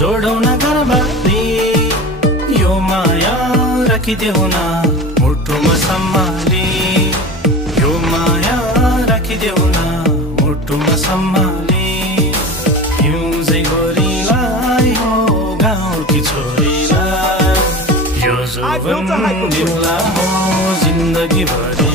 जोडौँ न घरबारी यो माया राखिदेऊ न मुटुमा सम्हाली यो माया राखिदेऊ न मुटुमा सम्हाली हिउँझै गोरीलाई हो गाउँकी छोरीलाई यो जोवन दिउला हो जिन्दगी भरि